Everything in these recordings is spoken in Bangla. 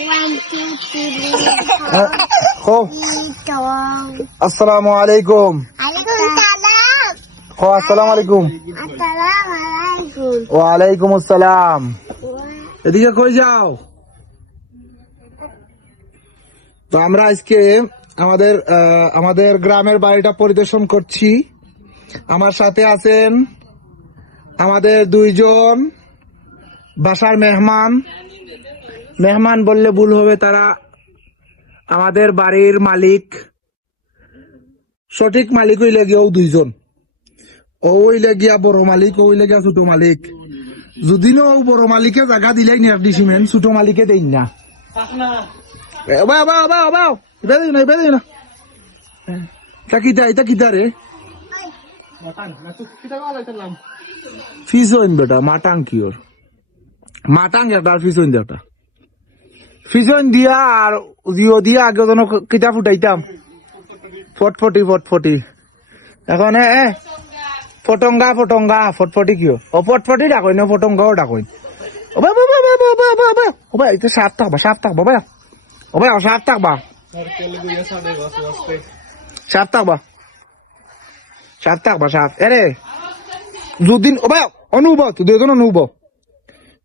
আসসালামু আলাইকুম. খো আসসালামু আলাইকুম। আসসালাম এদিকে কই যাও? তো আমরা আজকে আমাদের আমাদের গ্রামের বাড়িটা পরিদর্শন করছি। আমার সাথে আছেন আমাদের দুইজন বাসার মেহমান। মেহমান বললে ভুল হবে তারা আমাদের বাড়ির মালিক। সঠিক মালিক হইলে গিয়েও দুইজন। ও হইলে গিয়া বড় মালিক, ও গিয়া ছোট মালিক। যদি না ও বড় মালিকে জায়গা দিলাই নির্দিসিমেন ছোট মালিকে দেই না। না না। এটা এটা রে? ফিস হইন বেটা, মাটাং কি ওর? মাটাং একটা ফিস হইন দেওটা ফিজন দিয়া আর দিও দিয়া আগে যেন কিতা ফুটাইতাম ফটফটি ফটফটি এখন এ ফটঙ্গা ফটঙ্গা ফটফটি কিয় ও ফটফটি ডাকই না ফটঙ্গাও ডাকই ও বাবা বাবা বা বাবা ও ভাই এটা সাত থাকবা সাপ থাকবা ভাই ও ভাই সাপ থাকবা সাপ থাকবা সাপ থাকবা সাত এরে দুদিন ও ভাই অনুব দুজন অনুব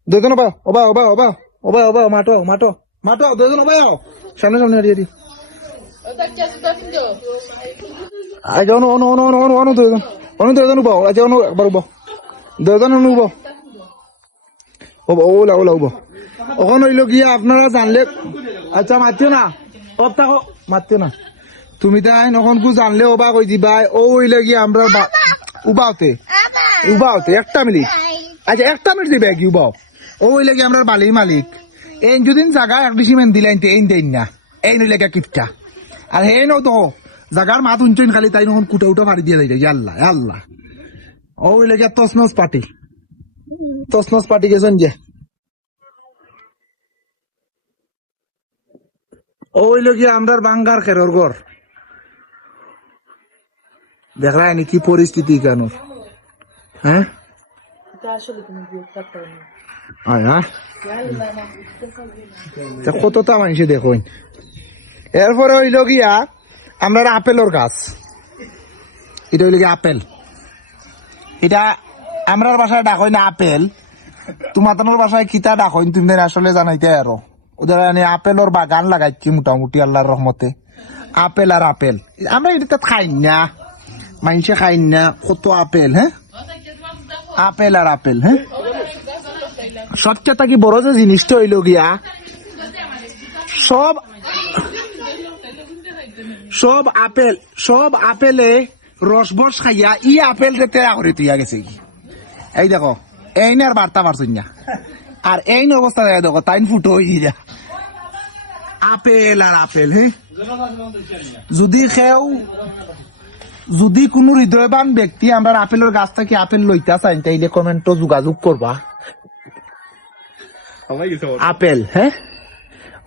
দুজন ওবা বা ওবা বা ওবা ওবা মাটো মাটো মাটো দুজন ওবা সামনে সামনে হারিয়ে দি আজ অনু অনু অনু অনু অনু অনু দুজন অনু দুজন উবাও। আজ অনু, একবার উবাও। দুজন অনু উবাও। OLA OLA উবাও। ওখান হইল গিয়া আপনারা জানলে আচ্ছা মাতিও না। থাকো মাতিও না। তুমি তাই নখন কু জানলে ওবা কই দিবা ও হইলে গিয়া আমরা উবাওতে। উবাওতে, একটা মিনিট। আচ্ছা একটা মিনিট দিবে কি, উবাও। ও হইলে গিয়া আমরা বালির মালিক। এই যদিন জায়গা এক ডিসিমেন্ট দিলেন এই দেন না এই নইলে কিপটা আর হে নো তো জাগার মাত উঞ্চইন খালি তাই নখন কুটা উটা ফাড়ি দিয়ে যাই আল্লাহ আল্লাহ ও গিয়া তসনস পার্টি তসনস পার্টি গেছেন যে ও হইল গিয়া আমরার বাঙ্গার খেরর ঘর দেখলাই নি কি পরিস্থিতি কেন হ্যাঁ আয় না তা কতটা মানুষে দেখুন। এরপরে হইল গিয়া আমরা আপেলর গাছ। এটা হইল গিয়া আপেল। এটা আমরার বাসায় ডাকই না আপেল। তোমাদের বাসায় কিতা ডাকইন তুমি আসলে জানাইতে আরও। ওদের আপেলর বাগান লাগাইছি মোটামুটি, আল্লাহর রহমতে। আপেল আর আপেল। আমরা এটা খাই না। মানুষে খাই না। কত আপেল হ্যাঁ? আপেল আর আপেল হ্যাঁ? সবচেয়ে থাকি বড় যে জিনিসটা হইল গিয়া, সব সব আপেল সব আপেলে রস বস খাইয়া ই আপেল যে তেরা করে তুইয়া গেছে কি? এই দেখো এই আর বার্তা পারছই না আর এই অবস্থা দেখা, তাইন ফুটো যা আপেল আর আপেল হ্যাঁ যদি খেও যদি কোনো হৃদয়বান ব্যক্তি আমরা আপেলের গাছ থেকে আপেল লইতা চাই, তাইলে কমেন্টও যোগাযোগ করবা আপেল হ্যাঁ?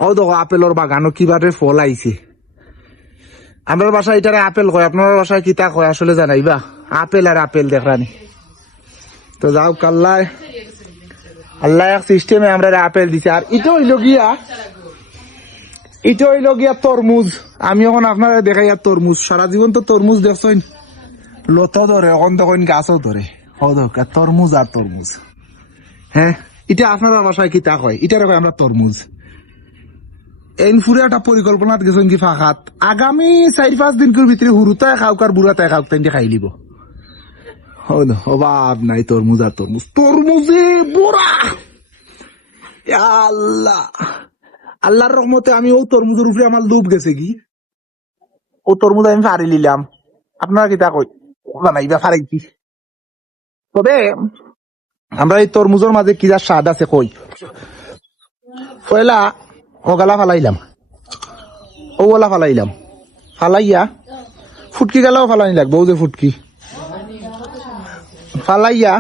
ও দেখো আপেলের বাগানও কীভাবে ফল আইছে আমার বাসায় এটারে আপেল কয় আপনার বাসায় কিতা কয় আসলে জানাইবা। আপেল আর আপেল দেখরানি তো যাও কাল্লায় আল্লাহ এক সিস্টেমে আমরা আপেল দিছে। আর এটা হইল গিয়া এটা হইল গিয়া তরমুজ আমি এখন আপনারা দেখাই আর তরমুজ সারা জীবন তো তরমুজ দেখছেন লত ধরে এখন দেখেন গাছও ধরে দেখ তরমুজ আর তরমুজ হ্যাঁ এটা আপনারা বাসায় কিতা কয়? এটারে কয় আমরা তরমুজ। এই ফুরে একটা পরিকল্পনাত গেছেন কি ফাঁকাত? আগামী পাঁচ দিনকের ভিতরে হুরুতায় খাওক তাই খাই হলো নাই তরমুজ আর তরমুজ তরমুজে আল্লাহ! আল্লাহর রহমতে আমি ও তরমুজের উপরে আমার লুপ গেছে কি? ও তরমুজ আমি ফারি নিলাম আপনারা কি তা কই বানাইবা ফারে কি তবে আমরা এই তরমুজের মাঝে কি যা স্বাদ আছে কই? পয়লা গলা ফালাইলাম। ও ফালাইলাম। ফালাইয়া ফুটকি গেলাও ফালানি লাগবে, ও যে ফুটকি। ফালাইয়া